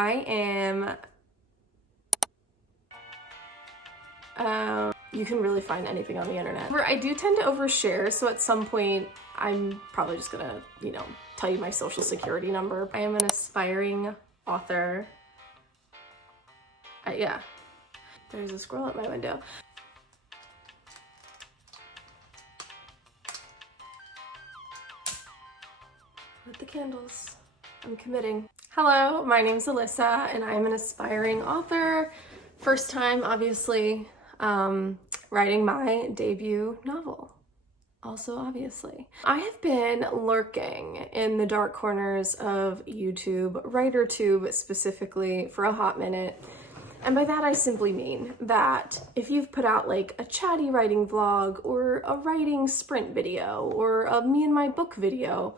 I am, you can really find anything on the internet. I do tend to overshare, so at some point I'm probably just gonna, tell you my social security number. I am an aspiring author. Yeah, there's a squirrel at my window. With the candles, I'm committing. Hello, my name's Alyssa and I'm an aspiring author. First time, obviously, writing my debut novel. Also, obviously. I have been lurking in the dark corners of YouTube, WriterTube specifically, for a hot minute. And by that I simply mean that if you've put out like a chatty writing vlog or a writing sprint video or a me and my book video,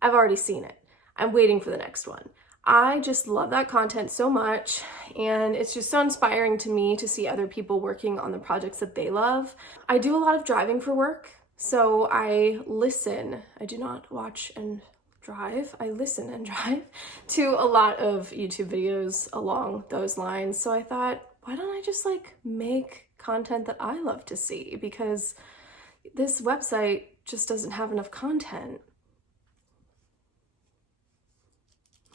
I've already seen it. I'm waiting for the next one. I just love that content so much, and it's just so inspiring to me to see other people working on the projects that they love. I do a lot of driving for work, so I listen. I do not watch and drive. I listen and drive to a lot of YouTube videos along those lines. So I thought, why don't I just make content that I love to see? Because this website just doesn't have enough content.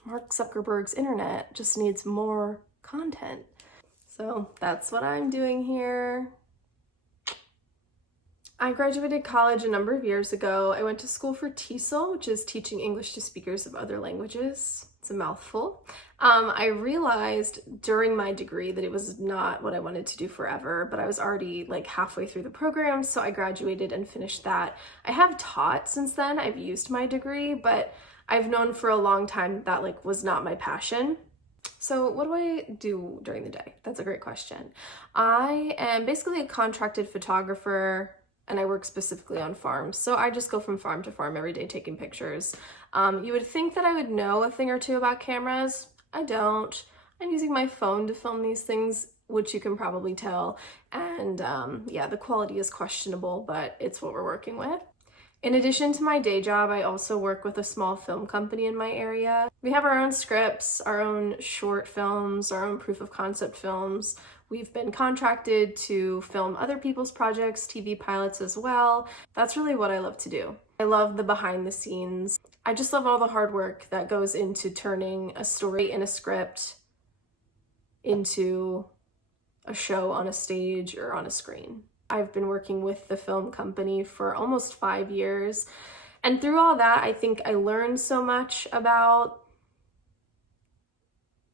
Mark Zuckerberg's internet just needs more content. So that's what I'm doing here. I graduated college a number of years ago. I went to school for TESOL, which is teaching English to speakers of other languages. It's a mouthful. I realized during my degree that it was not what I wanted to do forever, but I was already halfway through the program, so I graduated and finished that. I have taught since then. I've used my degree, but I've known for a long time that was not my passion. So what do I do during the day? That's a great question. I am basically a contracted photographer and I work specifically on farms. So I just go from farm to farm every day taking pictures. You would think that I would know a thing or two about cameras. I don't. I'm using my phone to film these things, which you can probably tell. And yeah, the quality is questionable, but it's what we're working with. In addition to my day job, I also work with a small film company in my area. We have our own scripts, our own short films, our own proof of concept films. We've been contracted to film other people's projects, TV pilots as well. That's really what I love to do. I love the behind the scenes. I just love all the hard work that goes into turning a story in a script into a show on a stage or on a screen. I've been working with the film company for almost 5 years. And through all that, I think I learned so much about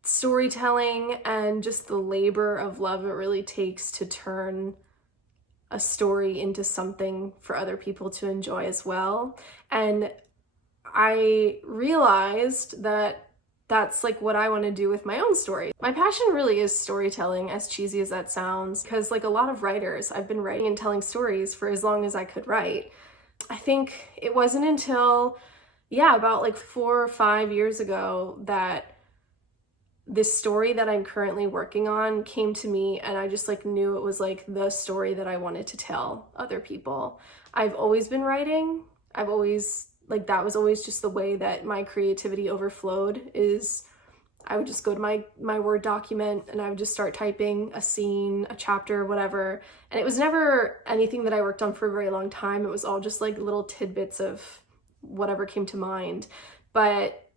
storytelling and just the labor of love it really takes to turn a story into something for other people to enjoy as well. And I realized that that's what I want to do with my own story. My passion really is storytelling, as cheesy as that sounds, because a lot of writers, I've been writing and telling stories for as long as I could write. I think it wasn't until, about 4 or 5 years ago that this story that I'm currently working on came to me, and I just knew it was the story that I wanted to tell other people. I've always been writing. I've always that was always just the way that my creativity overflowed. Is I would just go to my Word document and I would just start typing a scene, a chapter, whatever. And it was never anything that I worked on for a very long time. It was all just little tidbits of whatever came to mind. But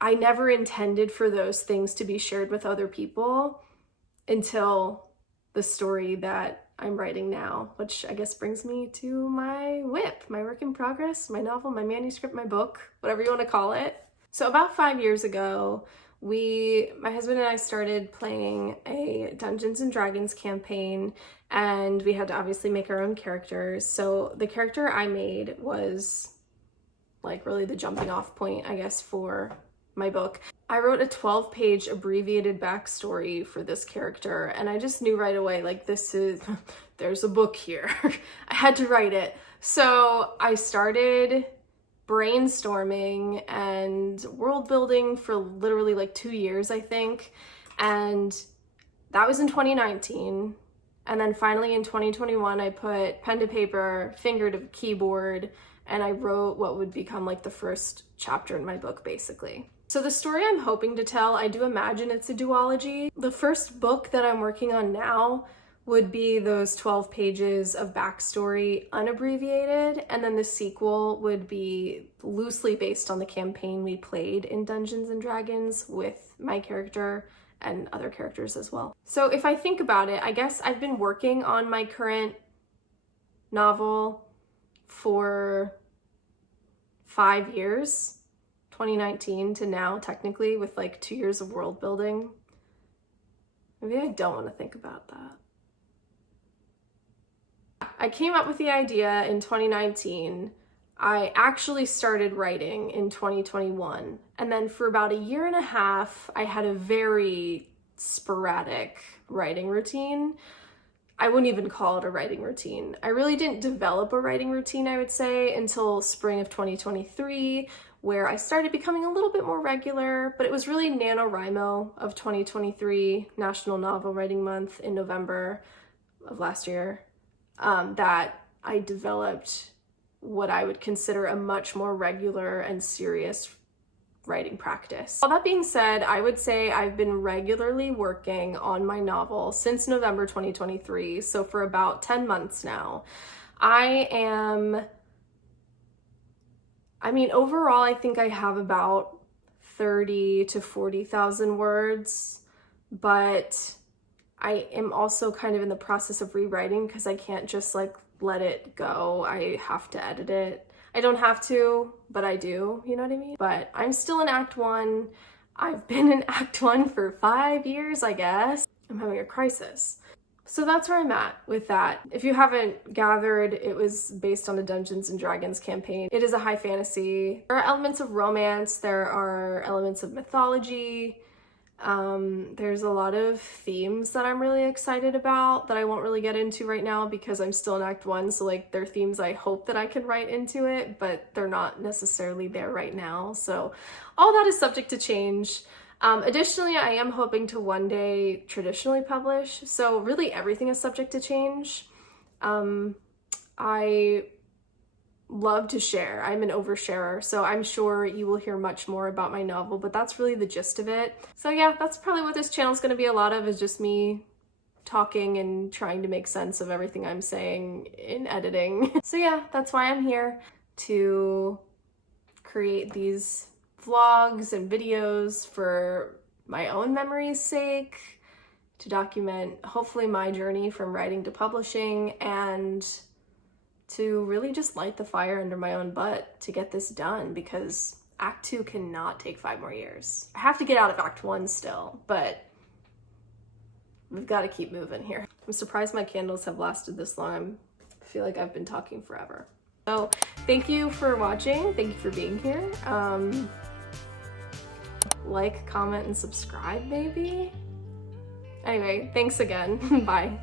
I never intended for those things to be shared with other people until the story that I'm writing now, which I guess brings me to my WIP, my work in progress, my novel, my manuscript, my book, whatever you want to call it. So about 5 years ago, my husband and I started playing a Dungeons and Dragons campaign, and we had to obviously make our own characters. So the character I made was really the jumping off point, I guess, for my book. I wrote a 12-page abbreviated backstory for this character, and I just knew right away, there's a book here. I had to write it. So I started brainstorming and world building for literally 2 years, I think. And that was in 2019. And then finally in 2021, I put pen to paper, finger to keyboard, and I wrote what would become the first chapter in my book, basically. So the story I'm hoping to tell, I do imagine it's a duology. The first book that I'm working on now would be those 12 pages of backstory unabbreviated, and then the sequel would be loosely based on the campaign we played in Dungeons and Dragons with my character and other characters as well. So if I think about it, I guess I've been working on my current novel for 5 years, 2019 to now, technically, with like 2 years of world building. Maybe I don't want to think about that. I came up with the idea in 2019. I actually started writing in 2021. And then for about a year and a half, I had a very sporadic writing routine. I wouldn't even call it a writing routine. I really didn't develop a writing routine, I would say, until spring of 2023, where I started becoming a little bit more regular, but it was really NaNoWriMo of 2023, National Novel Writing Month in November of last year, that I developed what I would consider a much more regular and serious writing practice. All that being said, I would say I've been regularly working on my novel since November 2023, so for about 10 months now. Overall, I think I have about 30 to 40,000 words, but I am also kind of in the process of rewriting because I can't just like let it go. I have to edit it. I don't have to, but I do, you know what I mean? But I'm still in Act 1. I've been in Act 1 for 5 years, I guess. I'm having a crisis. So that's where I'm at with that. If you haven't gathered, it was based on a Dungeons & Dragons campaign. It is a high fantasy. There are elements of romance, there are elements of mythology. There's a lot of themes that I'm really excited about that I won't really get into right now because I'm still in Act 1, so like they're themes I hope that I can write into it, but they're not necessarily there right now. So all that is subject to change. Additionally, I am hoping to one day traditionally publish, so really everything is subject to change. I love to share. I'm an oversharer, so I'm sure you will hear much more about my novel, but that's really the gist of it. So yeah, that's probably what this channel is going to be a lot of, is just me talking and trying to make sense of everything I'm saying in editing. So yeah, that's why I'm here, to create these vlogs and videos for my own memory's sake, to document hopefully my journey from writing to publishing, and to really just light the fire under my own butt to get this done, because Act 2 cannot take 5 more years. I have to get out of Act 1 still, but we've got to keep moving here. I'm surprised my candles have lasted this long. I feel like I've been talking forever. So thank you for watching. Thank you for being here. Like, comment, and subscribe maybe? Anyway, thanks again. Bye.